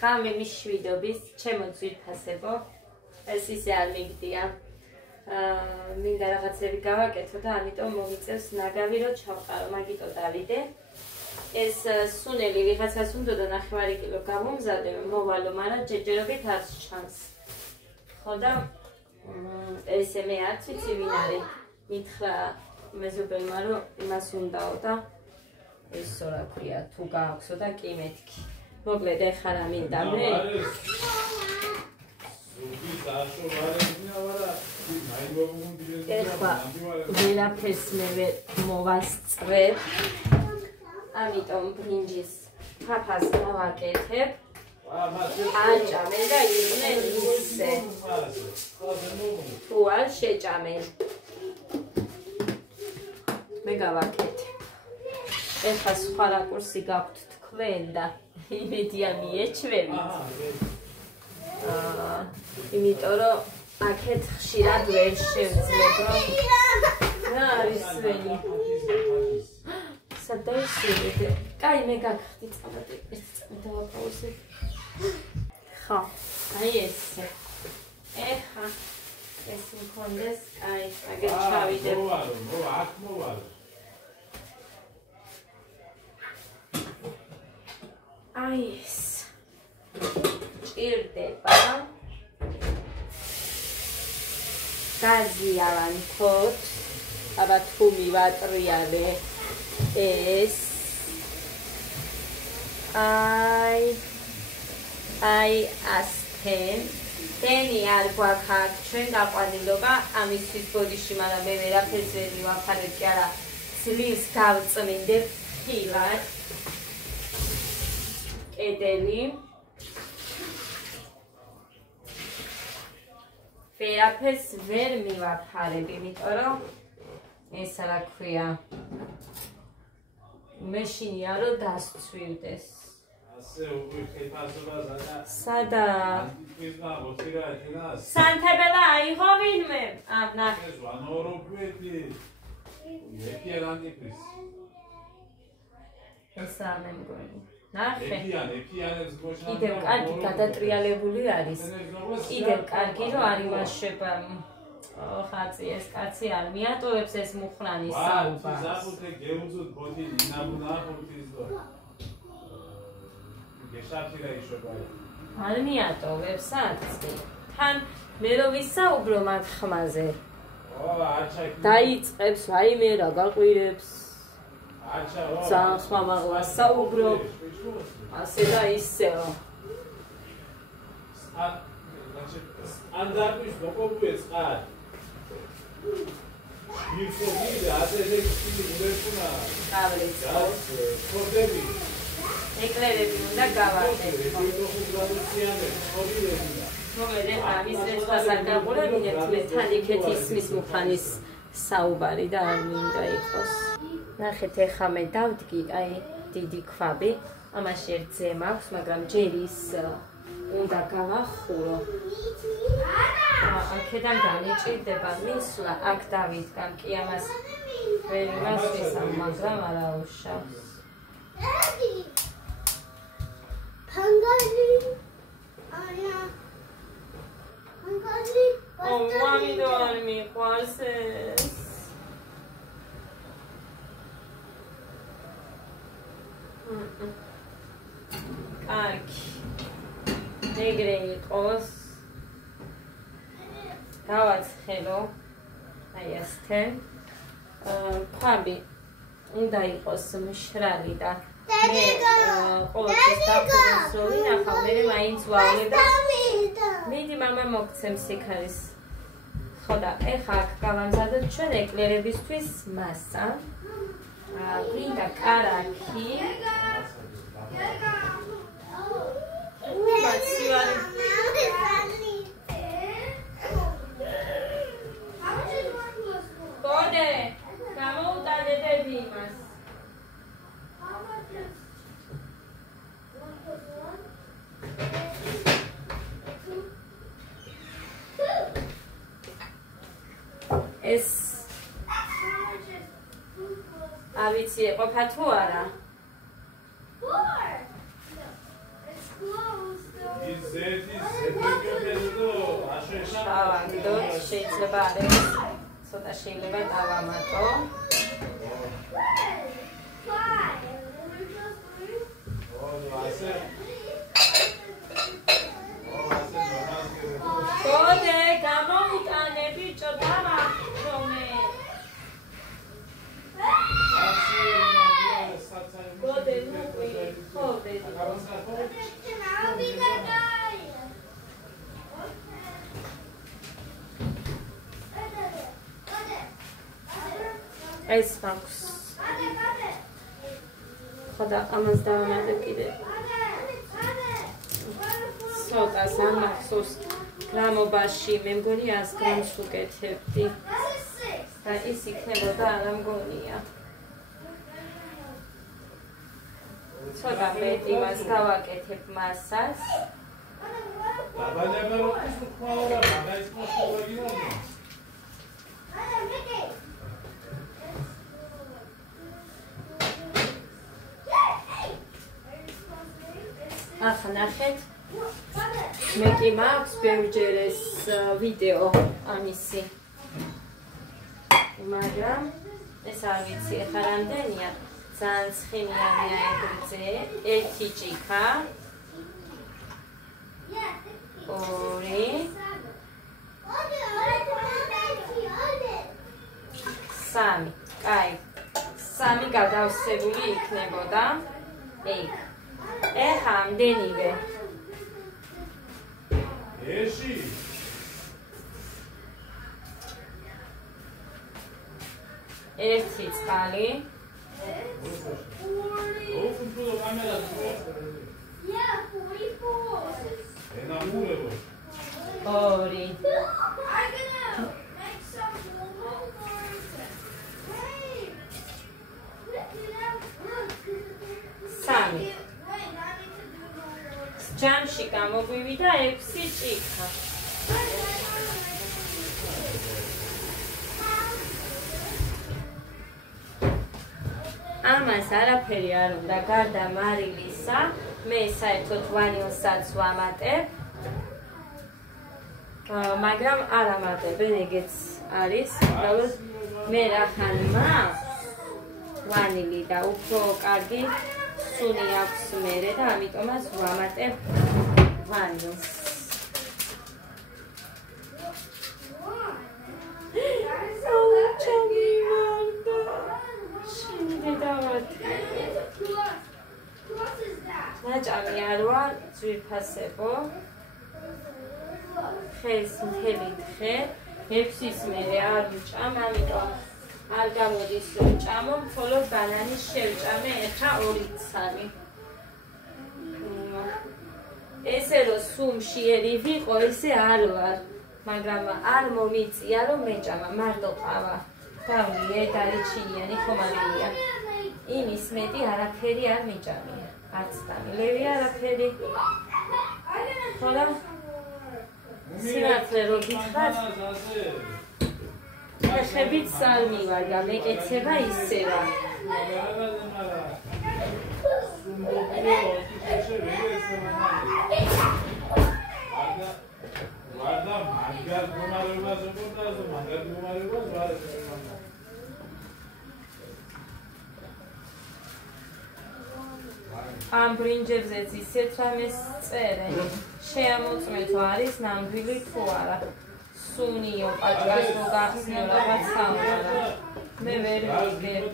ხამე მიშვიდობის, ჩემო ძვირფასებო, ეს ისე არ მიგდია. მინდა რაღაცები გავაკეთო და ამიტომ მომიწევს ნაგავი რომ ჩავყარო, მაგიტო დავიდე. ეს სუნელი ვიღაცას უნდა ნახევარი კილო გამომზადე, მოვალო, მაგრამ ჯერჯერობით არ ჩანს. ხო და ესე მე არც ვიცი ვინ არის. მითხრა მეზობელმა რომ იმას უნდაო და ესო რა ქვია, თუ გააქვსო და კი მეთქი. მოკლედ ეხლა რა მინდა მე? ეხლა ვერაფერს მე ვერ მოვასწრებ, ამიტომ ბრინჯის ფაფას გავაკეთებ, აჭამენ და იყვნენ ისე, თუ არ შეჭამენ. მე გავაკეთებ. ეხლა სხვა რაკურსი გაქვთ თქვენ და იმედია მიეჩვევით. იმიტომ რომ აქეთ ხშირად ვერ შევძლებ რომ რა არის ვენი. სად დაისურვეთ? კაი, მე გაგხდი წამოდი, ეს წამი დავაპაუზებ. ხო, აი ესე. ეხა ეს მქონდეს, აი, აგერ ჩავიდებ. მოვალო, აქ მოვალო. აი ეს. ჭირდება. გაზიალანთოთ, აბა თუ მივატრიალე ეს. აი ასთენ. თენი არ გვაქვს აქ ჩვენ გაყვანილობა ამისთვის ბოდიში, მაგრამ მე ვერაფერს ვერ მივაფარებ კი არა, ძლივს გავწმინდებ ხილად. კედელი. ვერაფერს ვერ მივაფარებ, იმიტომ რომ ეს რა ქვია, მეშინია რომ დასცვივდეს. ასე უხიფასობას და სადა? სანთებელა აიღო ვინმე? ნახე. ეს ვანორობები. ეფიანანტიფის. ესაა მე მგონი. ნახე. ეფიანებს გოშა. კიდევ კარგი გადატრიალებული არის. კიდევ კარგი რომ არ იმაშება. ხაცი ეს კაცი არ მიატოვებს ეს მუხრანის საუბარს. ზაფუთე გეუძოთ ბოდი ნაბუნა ხუთის დო. გეშაფირა იშობა. არ მიატოვებს აცი. თან მე რო ვისაუბრო მაგ ხმაზე. აჩა. დაიწყებს, აი მე რა გაყვირებს. აჩა. ძალიან ხმამაღლა საუბრო. ასე და ისეო. ანდარბის დოკობუე წყარ. მიხოდი ასე ლექსი გულეშუნა. კავლიც. ხორდები. ეკლერები უნდა გავაკეთო. მოკლედ მოკლედ ამის რესპას არ გაყურებინებთ, მე თან იქეთ ისმის მუხანის საუბარი და არ მინდა იყოს. ნახეთ, ეხლა მე დავდგი, აი დიდი ქვაბი, ამაში ერთ ძე მაქვს, მაგრამ ჯერ ის უნდა გავახურო. აქედან განიჭირდება მისვლა, აქ დავიდგამ, კი ამას ვერ იმასვისam, მაგრამ არა უშავს. Pangadi. Aya. Pangadi. მამი და არ მიყვარს ეს. კარგი. ეგრე იყოს. გავაცხელო. აი ასთენ. ქვაბი უნდა იყოს მშრალი და მე ყოველთვის დაფუძნს რომ ვინახავ, მე მაინც ვავლე და მიდი მამა მოგცემ სიქარის. ხო და ეხლა აქ გავამზადოთ ჩვენ ეკლერებისთვის მასა. გვინდა კარაქი. გოდე, გამოუტანებები იმას. ეს ავიცი ეყოფა თუ არა? It's closed. გაუძლება არის. ცოტა შეიძლება დავამატო. გოდე, გამოუტანე ბიჭო, დავახრომე. გოდე, ნუ ხო, დედი. ეს მაქვს. ხოდა ამას დავამატებ კიდე. ცოტას არ მახსოვს გრამობაში, მე მგონი 100 გრამს უკეთებდი. და ის იქნებოდა არა მგონია. ცოტა მეტი მას გავაკეთებ მასას. დაბადება რო ის ხმაურა, მაგაიც მოხდება გინდა. ახლა ნახეთ. მე კი მაქვს ბევრჯერ ეს ვიდეო ამისი. მაგრამ ეს არ ვიცი ახლა რამდენია. ძალიან ცხიმიანია ეგრზე. 1 ჭიქა. 2 3. კაი. 3 გადავსებული იქნებოდა. ეგ. ეხა ამდენივე. ეში. ერთი წყალი. ოღონდ კამერა Yeah, 44. ენამურებო. 2. I'm gonna make some homework. Hey, look it up. Look. 3. Wait, I need to do homework. ჯამში გამოგვივიდა 6 ჭიქა. ამას არაფერი არ უნდა გარდა მარილისა. მე საერთოდ ვანილსაც ვამატებ. მაგრამ არ ამატებენ, ეგეც არის. უბრალოდ მე რახან მაქვს ვანილი და უფრო კარგი სუნი აქვს მერე და ამიტომაც ვამატებ ვანილს. ნაჭამი არ ვარ, ძვირფასებო. ხელს მთელი დღე 6-ის მერე არ ვჭამ, ამიტომ არ გამოდის რომ ჭამო, მხოლოდ ბანანის შევჭამე ეხა 2 ცალი. ესე რომ სუმშიერი ვიყო, ესე არ ვარ, მაგრამ არ მომიწია რომ მეჭამა, მარტო ყავა. დავლიე დალიჩინიანი ხომალია. იმის მეტი არაფერი არ მეჭამია. არც დამილევი არაფერი. ხოდა სინათლე რო გითხრათ, ხებით სალმივარ და მეკეცება ისევა. ამ ბრინჯებზეც ისეთ რამეს წერენ. შეამოწმეთო არის ნამდვილი თუ არა. სუნიო, პაჭკას რო გახსნიო რაღაც საუბარა. მე ვერ ვიგებ.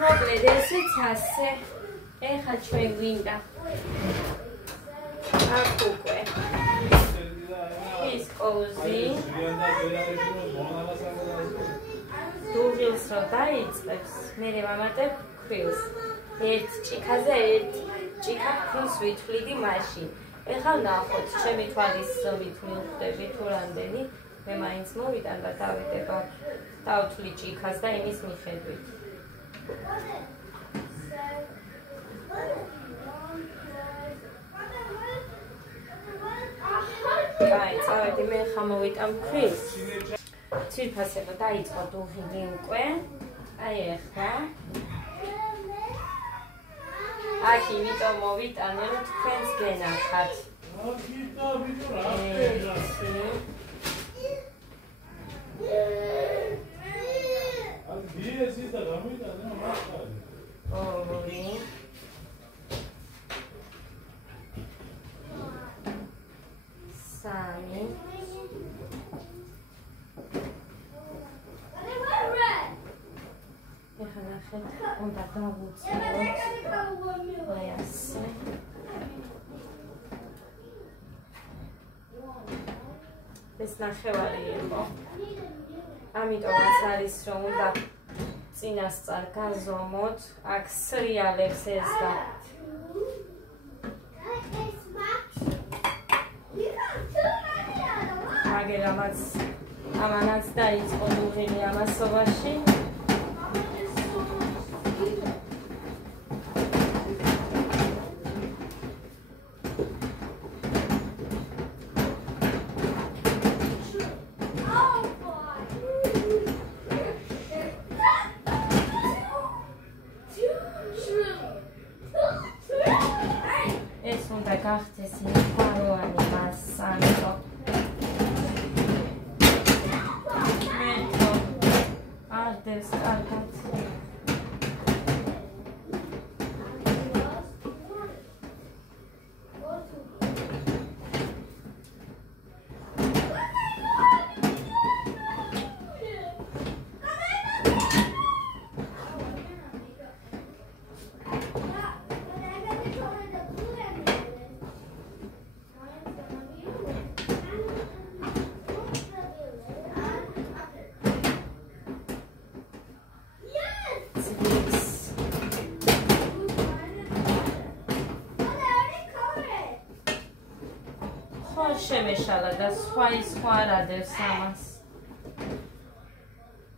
მოკლედ ესეც ასე. ეხლა ჩვენ გვინდა აქ უკვე ის კოზი დუღილს რო დაიწყებს, მერე ვამატებ ქვილს. ერთ ჭიქაზე ერთ ჭიქა ქვილს ვითვლიდი მაშინ. ეხლა ნახოთ, ჩემი თვალის ზომით მივხვდები თუ რამდენი, მე მაინც მოვიტან და დავიდება. დავთვლი ჭიქას და იმის მიხედვით. აი, წავედი მე ხა მოვიტან ქვის. ძვირფასება დაიწყო დუღილი უკვე. აი ეხლა. აქ იმიტომ მოვიტანე, რომ თქვენს გენახათ. ორი. სამი. ეხლა ნახეთ, უნდა დავუწიოთ. აი ასე. ეს ნახევარი იყო. ამიტომაც არის რომ უნდა წინასწარ გაზომოთ, აქ სრიალებს ეს და ამანაც დაიწყო დუღილი ამასობაში. ეს უნდა გახდეს მფაროვანი მასა, ამიტომ არდეს კარგად. შემეშალა და სხვა არ ადევს ამას.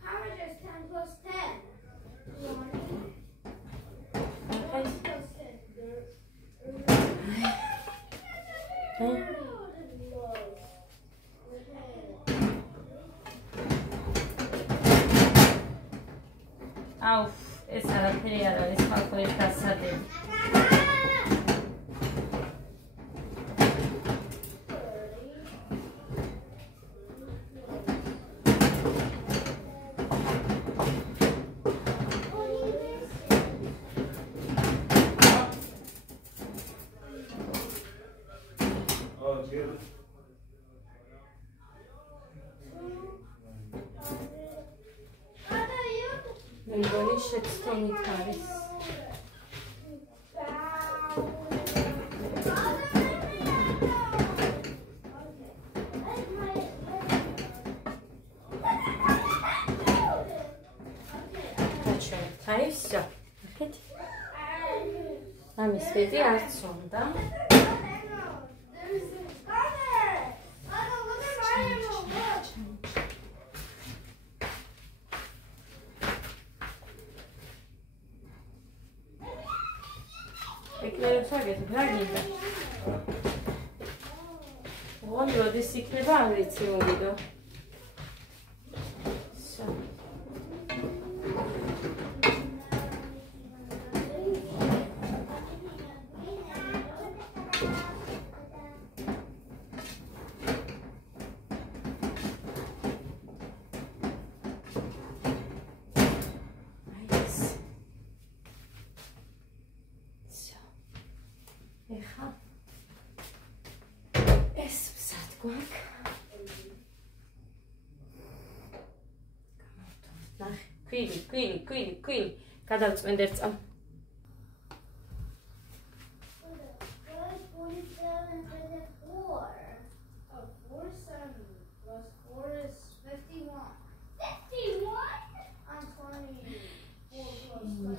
How much is 10 plus 10? აუ, ეს არაფერი არ არის, ხალხური დასადები. მეგონი შეცდომით არის. აი, всё. ნახეთ. ამის ვედი არც უნდა. ეკლერებს აგეთებ, რა გინდა? ოღონდ როდის იქნება არ ვიცი მოვიდო. ეხა ეს ვსად გვაქვს? ნახე, ქვილი, გადავწმენდეთ წამ.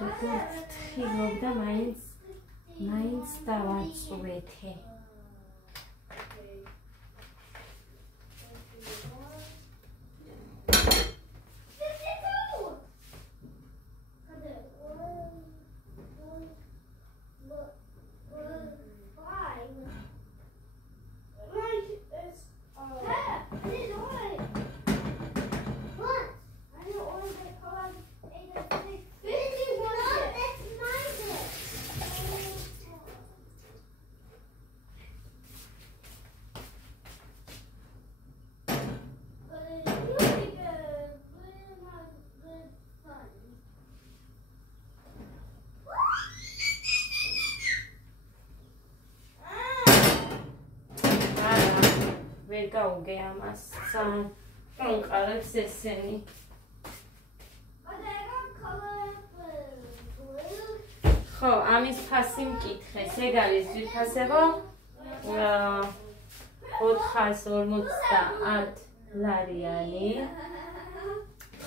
როგორც თხილობდა მაინც დავაწვეთე. გაუგე ამას. ძალიან უნყარებს ესენი. ხო, ამის ფასი მკითხეს. ეგ არის ძვირფასებო 450 ლარიანი.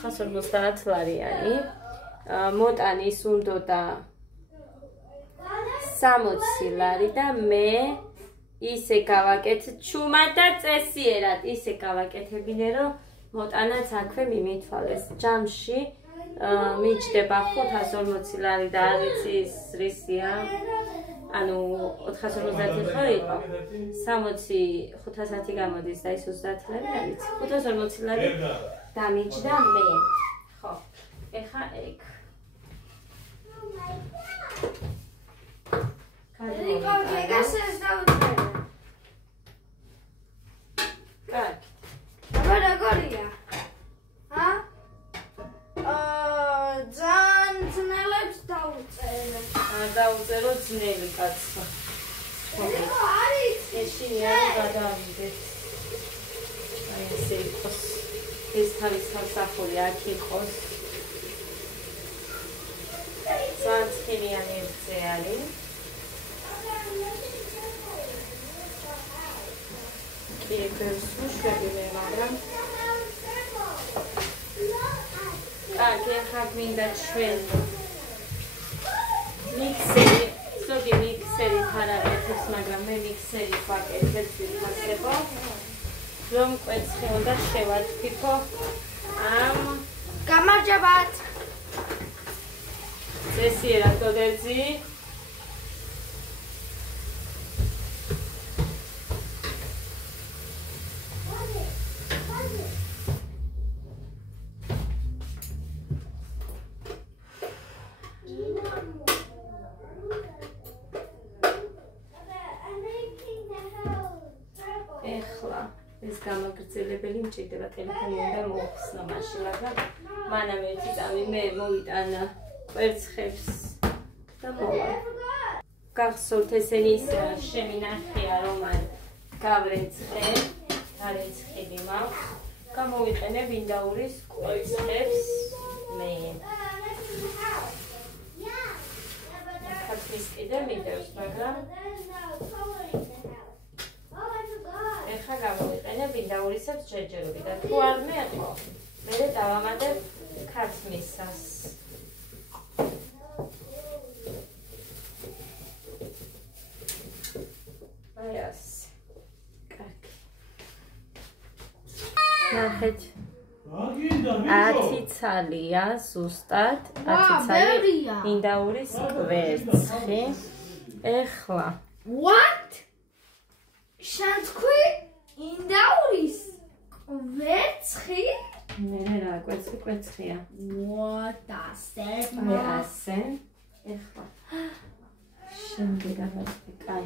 450 ლარიანი. მოტანის უნდოდა 60 ლარი და მე ისე გავაკეთე ჩუმად და წესიერად ისე გავაკეთებინე რომ მოტანაც აქვე მიმითვალეს ჯამში მიჯდება 540 ლარი და არ ვიცი ის რისია ანუ 450 ხო იყო 60 510 გამოდის და ის 30 ლარი არ ვიცი 540 ლარი დამიჯდა მე ხო ეხა ეგ Rico, llegas esta otra. კარგი Ahora corría. ¿Ah? Ძალიან ძნელებს დაუწერე. დაუწერო ძნელი კაცო. Rico, არის. ეშინია გადავიდეთ. აი ესე იყოს. ეს თავის სამსახური აქ იყოს. ძალიან ხილიანი ერთზე არის. Слушай, მაგრამ კარგი ახლა გვინდა ჩვენ მიქსერი, ზოგი მიქსერი ხარაგეთებს, მაგრამ მე მიქსერი ვაკეთებ ვიფასებო, რომ კვეცხი უნდა შევათქიფო ამ გამარჯობათ. წესიერად გოდერძი გამაგრძელებელი მჭირდება ტელეფონი უნდა მოხსნა მაშინ მაგრამ მანამ ერთი წამი მე მოვიტანა კვერცხებს და მოვა გახსოვთ ესენი ისე შემინახია რომ არ გავრეცხე დარეცხილი მაქვს გამოვიყენე ვინდაურის კვერცხებს მე ქართლის კიდე მიდევს მაგრამ ეხლა გამოვიყენე ვინდაურისებს ჯერჯერობით და თუ არ მეყო მე დავამატებ ქართმისას აი ასე კარგი ნახეთ 10 ცალია ზუსტად 10 ცალი ვინდაურის კვერცხი ეხლა What? შანთქვი ინდაურის კვერცხი? მე რა კვერცხია. What the fuck? მე ასე. ეხლა. შემდეგაც კაი.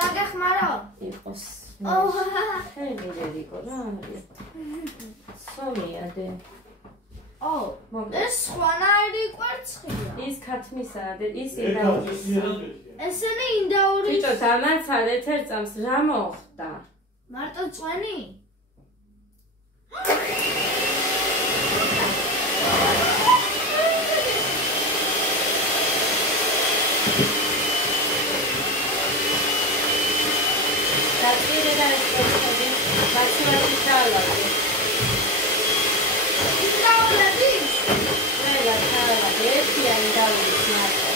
დაგეხმარო? იყოს. ოჰ. ხელი რიგო რა არის. სომიადე. ეს სხვანაირი კვერცხია. ის ქათმისაა და ის ინდაურისა. ესენი ინდაურის. ბიჭო, დამაცალეთ ერთ წამს რა მოხდა? მარტო წვენი? დაწირე და ეს კვერცხები მაცივაში ჩაალავდი. ინდაურები? ყველა ჩაალავდი, ერთია ინდაურის მარტო.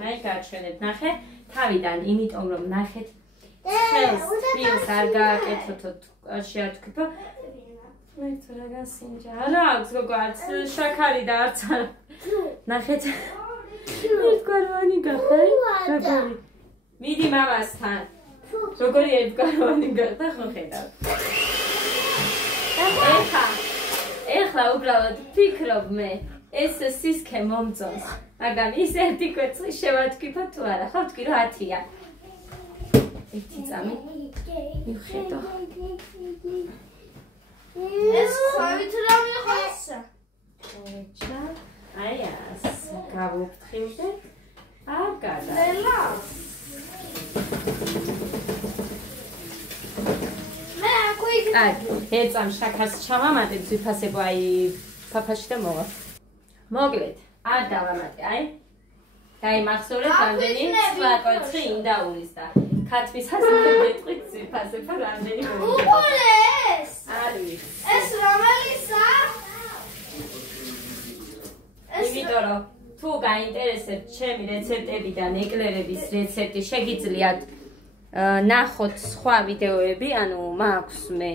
აი გაჩვენეთ, ნახეთ, თავიდან, იმიტომ რომ ნახეთ, ხელს პირს არ გააკეთოთ, შეათქვიფო. მე თუ რა გასინჯა. არა აქვს გოგო, არც შაქარი და არც არა. ნახეთ. ერთგვაროვანი გახდა, შაქარი. მიდი მამასთან. როგორი ერთგვაროვანი გახდა, ხო ხედავ. ეხლა უბრალოდ ფიქრობ მე, ეს სისქე მომწონს. მაგრამ ის ერთი კვერცხი შევათქვიფო თუ არა, ხო ვთქვი რომ 10-ია. ერთი წამი. მივხედო. ეს ხავით რა მიხოსა? ოჩა. აი ას გავუფრთხილდეთ. აბგადა. ნელა. მე აკვი. აი, ეწამ შაქარს ჩავამატებ, ვიფასებო აი ფაფაში და მოვა. მოკლედ, არ დავამატე, აი. გაიმახსოვრეთ რამდენი სხვა კვერცხი ინდაურის და ქათმისას მეთყვით ვიფასებო რამდენი მოვიდა. უყურეს? არ ვიცი. ეს რომელისა? იმიტომ რომ თუ გაინტერესებთ ჩემი რეცეპტებიდან ეკლერების რეცეპტი, შეგიძლიათ ნახოთ სხვა ვიდეოები, ანუ მაქვს მე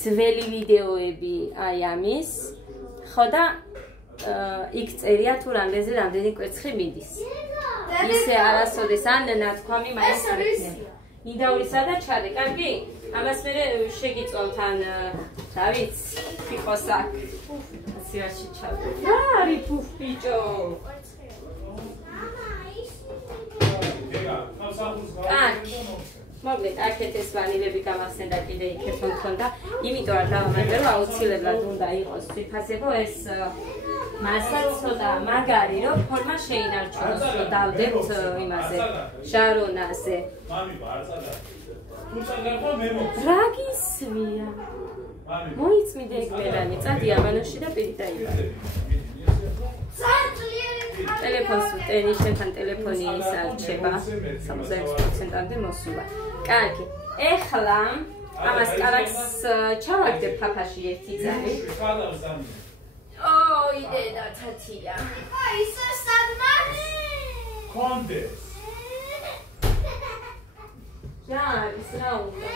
ძველი ვიდეოები აი ამის, ხო და იქ წერია თუ რამდენი კვერცხი მიდის. ისე არასოდეს ან ნათქვამი მაინც იქნება. ინდაურისა და ჩადე, კარგი? ამას მე შეგიწევთ ან რა ვიცი, იყოს აქ. სიაში ჩადე. რა არის ფუფ ბიჭო? კარგი. მოკლედ, აქეთ ეს ვანილები გამახსენდა კიდე იქეთ რომ მქონდა. იმიტომ არ დავამატე, რომ აუცილებლად უნდა იყოს ვიფასებო ეს მასა ცოტა მაგარი, რომ ფორმა შეინარჩუნოს, რომ დავდებთ იმაზე, ჟარონაზე. რა გისვია? მოიწმიდე ეკლერანი, წადი აბანოში და პირი დაიბარე. ტელეფონს ვტენი, შენთან ტელეფონი ის არჩება, 66%-ამდე მოსულა. კარგი. ეხლა ამას კარაქს ჩავაგდებ ფაფაში ერთი ძალი. ოი დედა თათია. ისე სადმანი. კონდეს. რა არის რა უნდა?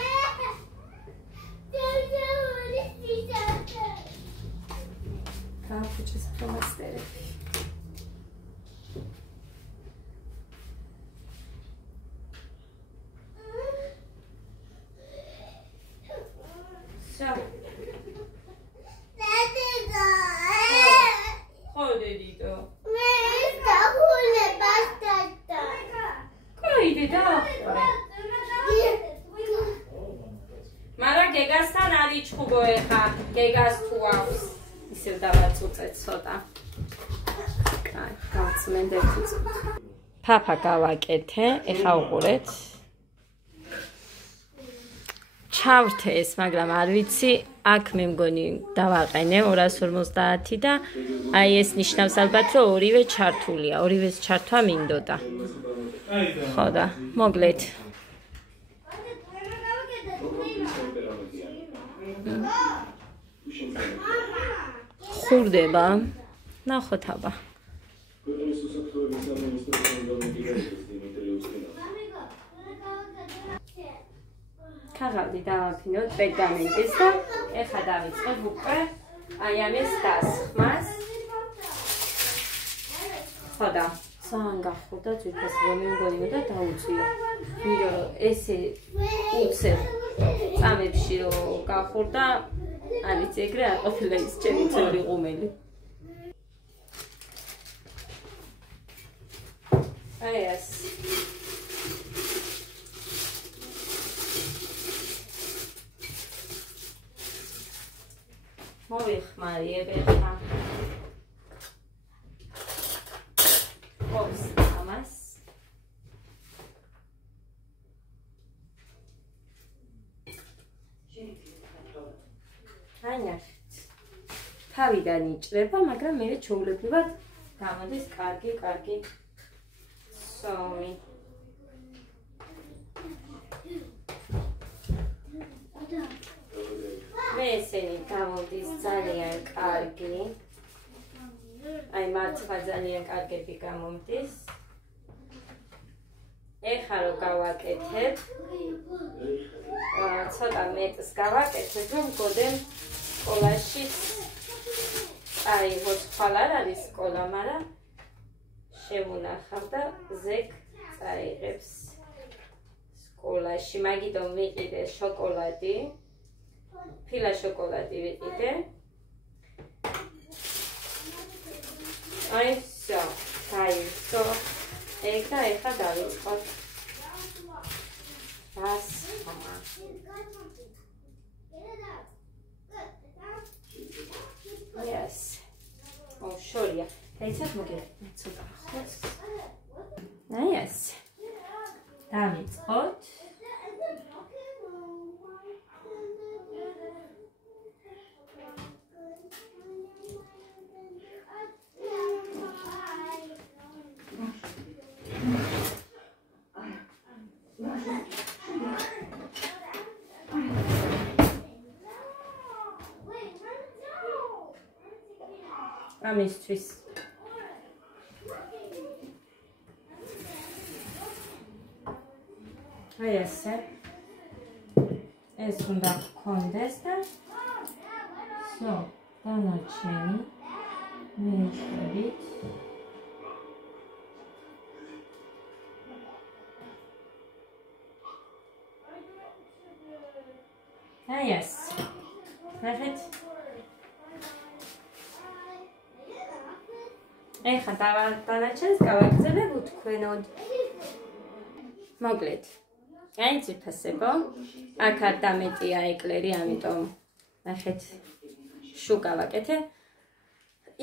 კაფუჩის ფლომასტერები. Все. ხო დედიდო. კაი დედა. მაგრამ გეგასთან არ იჩხუბო ეხა, გეგას თუ აქვს. ისევ დავაწუწეთ ცოტა. კაი, გავწმენდეთ უწუწ. ფაფა გავაკეთე, ეხა უყურეთ. ჩავრთე ეს, მაგრამ არ ვიცი, აქ მე მგონი დავაყენე 250 და აი ეს ნიშნავს ალბათ, რომ ორივე ჩართულია, ორივეს ჩართვა მინდოდა. ხო და, მოკლედ. ხურდება. ნახოთ აბა. ქაღალდი დავაფინოთ პერგამენტის და ეხლა დავიწყებ უკვე აი ამის დასხმას. ხო და ძალიან გახურდა ძვირფას რომ მეგონიო და დაუწიო. ვიდეო ესე უცებ წამებში რომ გახურდა არის ეგრე არ ყოფილა ის ჩემი ძველი ყუმელი. აი ეს მოვიხმარიებ ეხლა. ოპს, ამას. ანახეთ. თავიდან იჭრება, მაგრამ მე ჩაულებრივად გამოდის კარგი სომი. მე ესენი გამოვდის ძალიან კარგი. აი მართლა ძალიან კარგები გამომდის. ეხლა რო გავაკეთებ. ცოტა მეტს გავაკეთებ, რომ გოდემ სკოლაში აიღოს ხვალ არ არის სკოლა, მაგრამ შემონახავ და ზეგ წაიღებს სკოლაში. მაგიტომ ვიყიდე შოკოლადი. ფილა შოკოლადი ვიყიდე. აი всё, გაიხო. ეხლა დავიწყოთ. დასხმა. Yes. Oh, შორია. ეცად მოგერდი ცოტა ხოს. Yes. დავიწყოთ. ამისთვის აი ესე ეს უნდა გქონდეს და всё დანარჩენი მივიწყებით აი ეს ნახეთ ეხლა დანარჩენს გავაგრძელებ უთქვენოდ. მოკლედ. აი ძირფასებო. აქ არ დამეტია ეკლერი, ამიტომ ნახეთ შუკა ვაკეთე.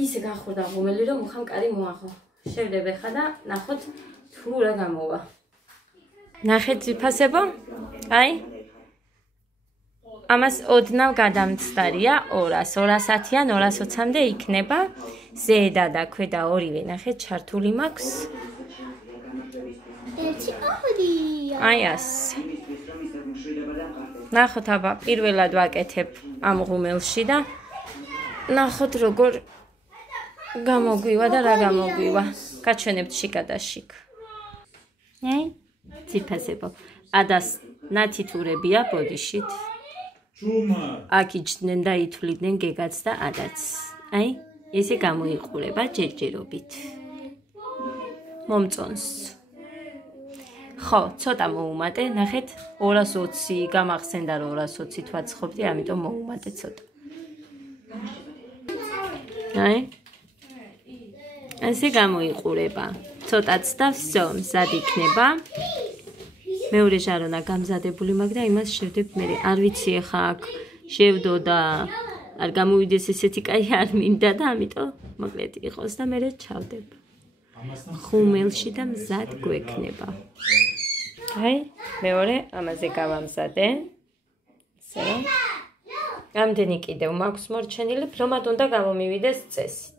ისე გახურდა ღუმელი, რომ უხამ კარი მოაღო. შევდებ ეხლა და ნახოთ თუ რა გამოვა. ნახეთ ძირფასებო. აი ამას ოდნავ გადამცდარია 200-210-ან 220-მდე იქნება. ზედა და ქვედა ორივე ნახეთ ჩართული მაქვს. აი ასე. ნახოთ აბა პირველად ვაკეთებ ამ ღუმელში და ნახოთ როგორ გამოგვივა და რა გამოგვივა. გაჩვენებთ შიკა და შიკ. აი ძირფასებო. ადას ნათითურებია ბოდიშით. აქ იჯდნენ და ითვლიდნენ გეგაც და ადაც. აი ესე გამოიყურება ჯერჯერობით. მომწონს. ხო, ცოტა მოუმატე, ნახეთ 220 გამახსენდა რომ 220 ვაცხობდი, ამიტომ მოუმატე ცოტა. აი ესე გამოიყურება. ცოტაც და всё, მზად იქნება. მეორე ჟარონა გამზადებული, მაგრამ იმას შევდებ მე. არ ვიცი ახლა აქ შევდო და არ გამოვიდეს ესეთი კაი არ მინდა და ამიტომ მოკლედ იყოს და მე ჩავდებ. ხუმელში და მზად გვექნება. აი, მეორე ამაზე გავამზადე. ასე რომ ამდენი კიდევ მაქვს მორჩენილი, რომად უნდა გამომივიდეს წესი.